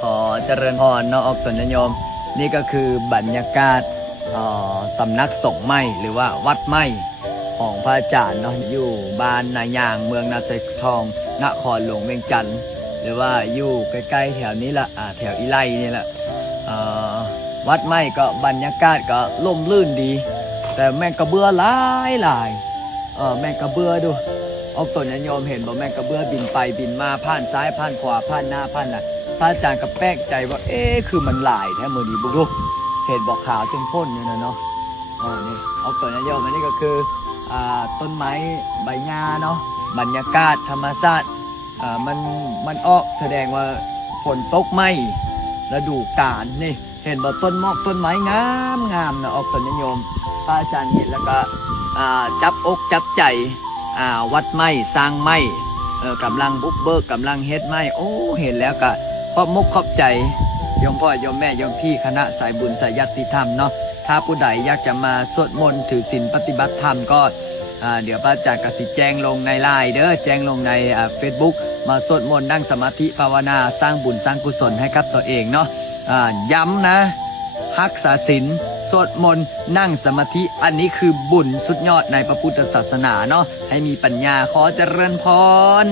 ขอเจริญพรเนาะออกตนโยมนี่ก็คือบรรยากาศสำนักสงฆ์ใหม่หรือว่าวัดใหม่ของพระอาจารย์เนาะอยู่บ้านนายางเมืองนาเซกทองนครหลวงเวียงจันทร์หรือว่าอยู่ใกล้ๆแถวนี้ละแถวอีไลนี่แหละวัดใหม่ก็บรรยากาศก็ล่มลื่นดีแต่แม่งกระเบื้อหลายแม่งกระเบื้อดูออกตนโยมเห็นบอกแม่งกระเบื้อบินไปบินมาผ่านซ้ายผ่านขวาผ่านหน้าผ่านหลังพระอาจารย์ก็แปลกใจว่าคือมันหลายแท้มือดีบุกดูเห็ดบอกขาวจนพ่นเนี่ยนะเนาะนี่ออกตนโยมอันนี้ก็คือต้นไม้ใบหญ้าเนาะบรรยากาศธรรมชาติมันออกแสดงว่าฝนตกไหมฤดูกาลนี่เห็นบอกต้นมอกต้นไม้งามนะออกตนโยมพระอาจารย์เห็นแล้วก็จับอกจับใจวัดไม้สร้างไม้กำลังบุกเบิกกำลังเฮ็ดไม้โอ้เห็นแล้วก็ขอบมุกขอบใจโยมพ่อโยมแม่โยมพี่คณะสายบุญสายญาติธรรมเนาะถ้าผู้ใดอยากจะมาสวดมนต์ถือศีลปฏิบัติธรรมก็เดี๋ยวพระอาจารย์กสิแจ้งลงในไลน์เด้อแจ้งลงในFacebook มาสวดมนต์นั่งสมาธิภาวนาสร้างบุญสร้างกุศลให้กับตัวเองเนาะย้ำนะรักษาศีลสวดมนต์นั่งสมาธิอันนี้คือบุญสุดยอดในพระพุทธศาสนาเนาะให้มีปัญญาขอเจริญพร